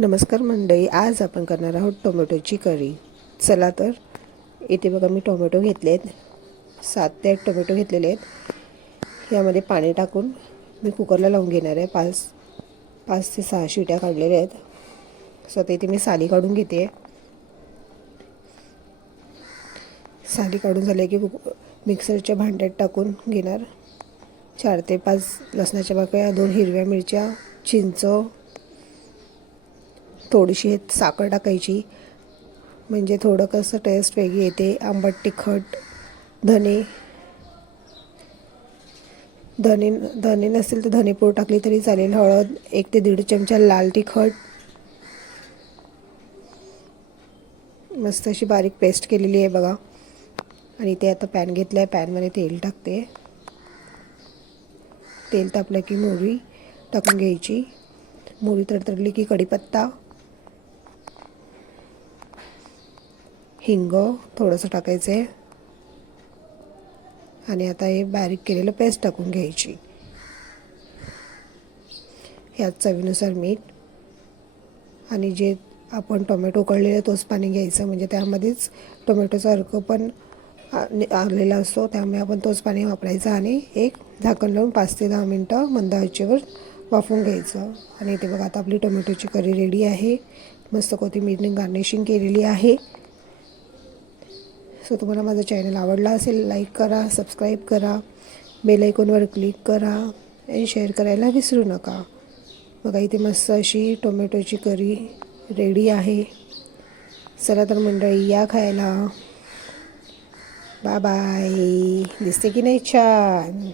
नमस्कार मंडळी, आज आपण करणार आहोत टोमॅटोची करी। चला तर, इथे बघा मी टोमॅटो घेतले आहेत, 7 ते 8 टोमॅटो घेतलेले आहेत। यामध्ये पाणी टाकून मी कुकरला लावून घेणार आहे। 5 ते 6 शिट्या काढलेल्या आहेत। सो इथे मी साली काढून घेते। साली काढून झाले की मिक्सरच्या भांड्यात टाकून घेणार। 4 ते 5 लसणाच्या पाकळ्या, 2 हिरव्या मिरच्या, चिंच, थोडीशी साखर टाकायची, म्हणजे थोडं कसं टेस्ट वेगळी येते। आंबट तिखट, धने नसेल तर धनेपूड टाकली तरी चालेल। हळद 1 ते 1.5 चमचा, लाल तिखट, मस्त अशी बारीक पेस्ट केलेली आहे बघा। आणि ते आता पॅन घेतला आहे, पॅनमध्ये तेल टाकते। तेल तापलं की मोहरी टाकून घ्यायची। मोहरी तडतडली की कढीपत्ता, हिंग थोडंसं टाकायचं आहे। आणि आता हे बारीक केलेलं पेस्ट टाकून घ्यायची। ह्यात चवीनुसार मीठ, आणि जे आपण टोमॅटो उकळलेलं तोच पाणी घ्यायचं, म्हणजे त्यामध्येच टोमॅटोचा अर्क पण आलेला असतो, त्यामुळे आपण तोच पाणी वापरायचं। आणि एक झाकण लावून 5 ते 10 मिनटं मंद आचेवर वाफवून घ्यायचं। आणि इथे बघा आता आपली टोमॅटोची करी रेडी आहे। मस्त कोथिंबीरने गार्निशिंग केलेली आहे। सो तुम्हाला माझा चॅनल आवडला असेल, लाईक करा, सबस्क्राईब करा, बेल आयकॉनवर क्लिक करा आणि शेअर करायला विसरू नका। बघा इथे मस्त अशी टोमॅटोची करी रेडी आहे। चला तर मंडळी, या खायला। Bye bye. दिसते की नाही छान?